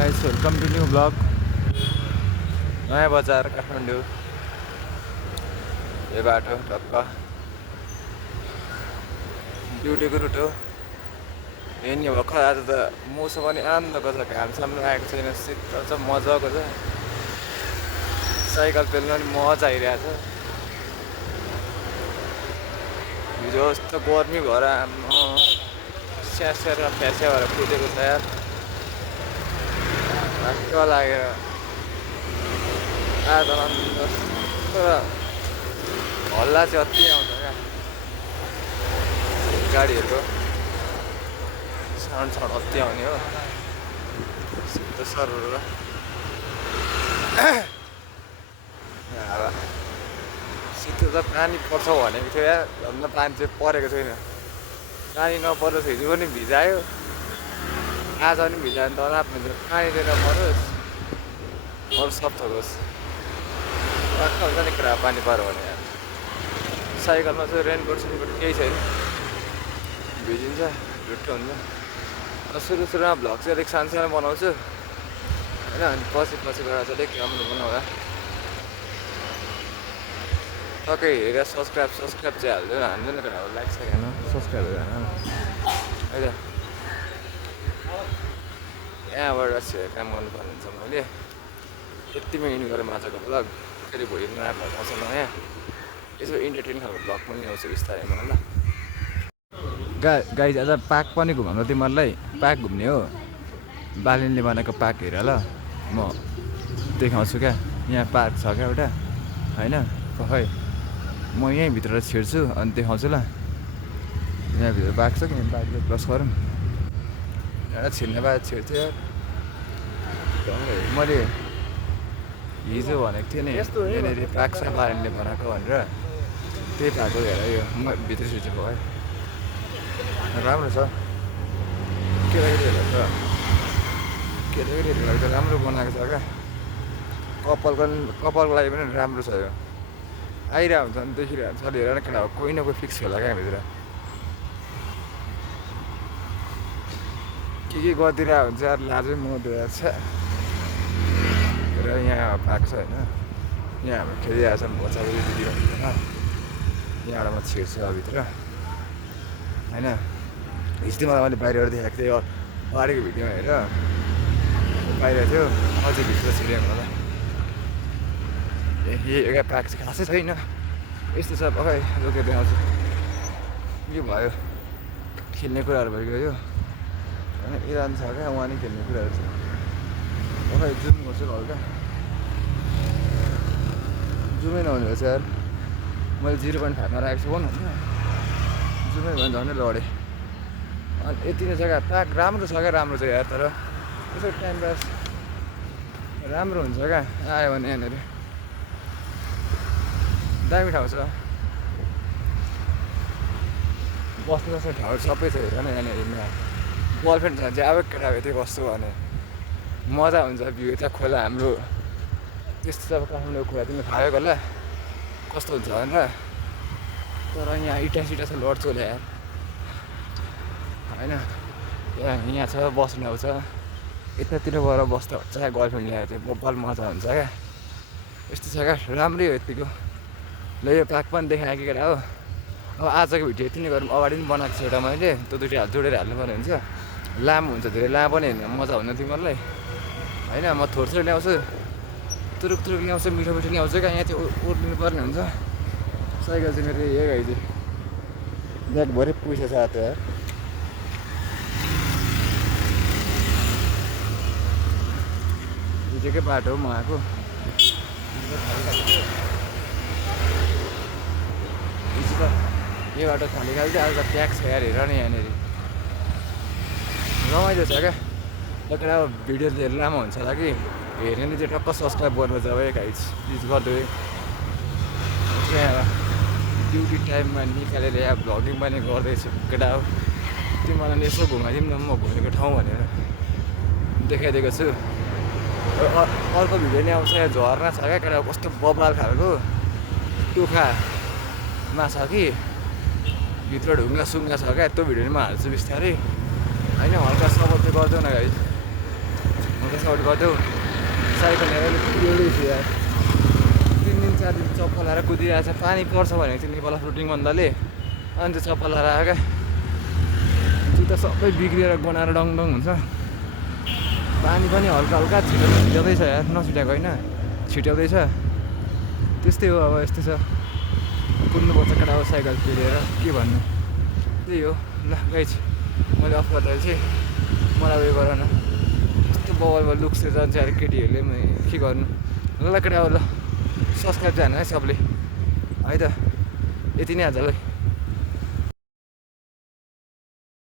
Guys welcome to new blog Naya Bazar Kathmandu. यो बाटो टक्क ड्युटीको रुट हो। हिँड्ने भर्खर आज त मौसम पनि आनन्दको छ, घाम साम लागेको छैन, शीतल छ, मजाको छ। साइकल पेल्नु पनि मजा आइरहेछ। हिजो यस्तो गर्मी भएर स्यास्या र फ्यास्या भएर कुदेको छ यार, धक्क लागेर। आज तर हल्ला चाहिँ अति आउँछ क्या गाडीहरूको, साउन्ड अति आउने हो। त्यो सर शीतल त पानी पर्छ भनेको थियो यार, झन् पानी चाहिँ परेको छैन। पानी नपरोस्, हिजो पनि भिजायो, आज पनि भिजायो भने त राम्रो हुन्छ। पानी चाहिँ नपरोस्, अरू सब थोकोस्। अर्को हुन्छ नि कुरा पानी पऱ्यो भने यार। साइकलमा चाहिँ रेनकोट सेनकोट केही छैन, भिजिन्छ, ढुट्टो हुन्छ। सुरु सुरुमा भ्लग चाहिँ अलिक सानो सानो बनाउँछु होइन, अनि पछि पछि गएर चाहिँ अलिक राम्रो बनाउँला। टक्कै हेरेर सब्सक्राइब चाहिँ हाल्दैन नि, लाइक सकेन सब्सक्राइबहरू हाल्नु है त। यहाँबाट काम गर्नुपर्ने हुन्छ। मैले यतिमै इन गरेँ माछाको भ्लग, फेरि भोलि नयाँ भ्लग आउँछ नयाँ, यसो इन्टरटेन खालको भ्लग पनि आउँछ बिस्तारैमा ल। गाइज आज पार्क पनि घुमाउनु तिमीहरूलाई, पार्क घुम्ने हो। बालिनले बनाएको पार्क हेर ल, म देखाउँछु क्या। यहाँ पार्क छ क्या एउटा होइन, खै म यहीँभित्र छिर्छु अनि देखाउँछु ल। यहाँभित्र पार्क छ कि पार्कले प्लस गरौँ, एउटा छिर्ने बाटो छिर्थ्यो यार। मैले हिजो भनेको थिएँ नि यहाँनिर पार्क छ बालिनले बनाएको भनेर, त्यही पार्क हो हेर। यो म भित्र छिर्छु है, राम्रो छ। केटाकेटीहरूलाई त राम्रो बनाएको छ क्या, कपालको लागि पनि राम्रो छ यो। आइरहेको हुन्छ नि, देखिरहेको छ हेर न, केटा कोही न कोही फिक्स होला क्या भित्र, के गरिदिरहेको हुन्छ यार, लाजै मर्दो छ। र यहाँ पार्क छ होइन, यहाँ हाम्रो खेलिरहेको छ, बच्चा दिदीहरू होइन। यहाँबाट म छिर्छु भित्र होइन। हिजो मलाई मैले बाहिरबाट देखाएको थिएँ, अगाडिको भिडियोमा हेर बाहिर थियो, अझै भित्र छिरेँ होला। एउटा पार्क चाहिँ खासै छैन, यस्तो छ पक्कै रोकेर देखाउँछु। के भयो, खेल्ने कुराहरू भइगयो होइन, इरान छ क्या, उहाँ नि खेल्ने कुराहरू छ। पक्कै जुम गर्छु हल्का, जुमै नहुने रहेछ यार। मैले 0.5मा राखेको छु भन होइन, जुमै भयो भने झन् लडेँ। अनि यति नै जग्गा पार्क राम्रो छ क्या, राम्रो छ यार। तर यसो टाइम पास राम्रो हुन्छ क्या आयो भने। यहाँनिर दामी ठाउँ छ, बस्नु जस्तो ठाउँ सबै छ हेर न। यहाँनिर गर्लफ्रेन्ड छ भने चाहिँ अब केटा भेट्दै बस्छु भने मजा हुन्छ। भ्यू यता खोला हाम्रो त्यस्तो चाहिँ अब काठमाडौँको कुरा तिमीले थाहा भएको होला कस्तो हुन्छ भनेर। तर यहाँ इटा सिटा छ, लड्छु होला यार होइन। यहाँ छ बस्ने आउँछ, यतातिर गएर बस्दा हुन्छ क्या, गर्लफ्रेन्ड ल्याएर चाहिँ बब्बल मजा हुन्छ क्या। यस्तो छ क्या, राम्रै हो यतिको। ल यो पार्क पनि देखाएँ कि केटा हो। अब आजको भिडियो यति नै गरौँ। अगाडि पनि बनाएको छु एउटा मैले, त्यो दुइटा जोडेर हाल्नुपर्ने हुन्छ, लामो हुन्छ, धेरै लामो पनि होइन, मजा हुन्न तिमीहरूलाई होइन। म थोर ल्याउँछु, तुरुक ल्याउँछु, मिठो ल्याउँछु क्या। यहाँ चाहिँ ओर्लिनु पर्ने हुन्छ। साइकल चाहिँ मेरो यही गाई चाहिँ ब्यागभरि पैसा छ त यार। हिजोकै बाटो हो म आएको, हिजो त यो बाटो खाली खाली थियो, आज त प्याक छ यार। हेर न यहाँनिर रमाइलो छ क्या। तर अब भिडियो धेरै लामो हुन्छ होला कि, हेर्ने चाहिँ टक्क सब्सक्राइब गर्नु जब गाइज प्लिज गरिदियो। यहाँ ड्युटी टाइममा निकालेर यहाँ भ्लगिङ पनि गर्दैछु केटा हो। तिमीलाई यसो घुमाइदिउँ न म घुमेको ठाउँ भनेर देखाइदिएको छु। अर्को भिडियो नि आउँछ, यहाँ झर्ना छ क्या केटा, कस्तो बबाल खालको टोखामा छ कि, भित्र ढुङ्गा सुङ्गा छ क्या। त्यो भिडियो नि म हाल्छु बिस्तारै होइन, हल्का सपोर्ट चाहिँ गरिदेऊ न गाइज। वर्कआउट गर्थ्यौ साइकल लिएर कुदिँदैछु यार 3 दिन 4 दिन चप्पल लाएर कुदिरहेको छ पानी पर्छ भनेको थियो नेपाल रुटिङ भन्दाले अनि त्यो चप्पल लाएर आयो क्या जुत्ता सबै बिग्रिएर बनाएर डङ डङ हुन्छ पानी पनि हल्का हल्का छिटाउँदैछ यार नछिटाएको होइन छिटाउँदैछ त्यस्तै हो अब यस्तै छ कुद्नुपर्छ केटा अब साइकल लिएर के भन्नु त्यही हो ल गाइज मैले अफ गर्दा चाहिँ मलाई उयो गर न यस्तो बबलमा लुक्स जान्छ अरे केटीहरूले पनि के गर्नु ल केटा अब ल सब्सक्राइब जानु है सबले है त यति नै आज ल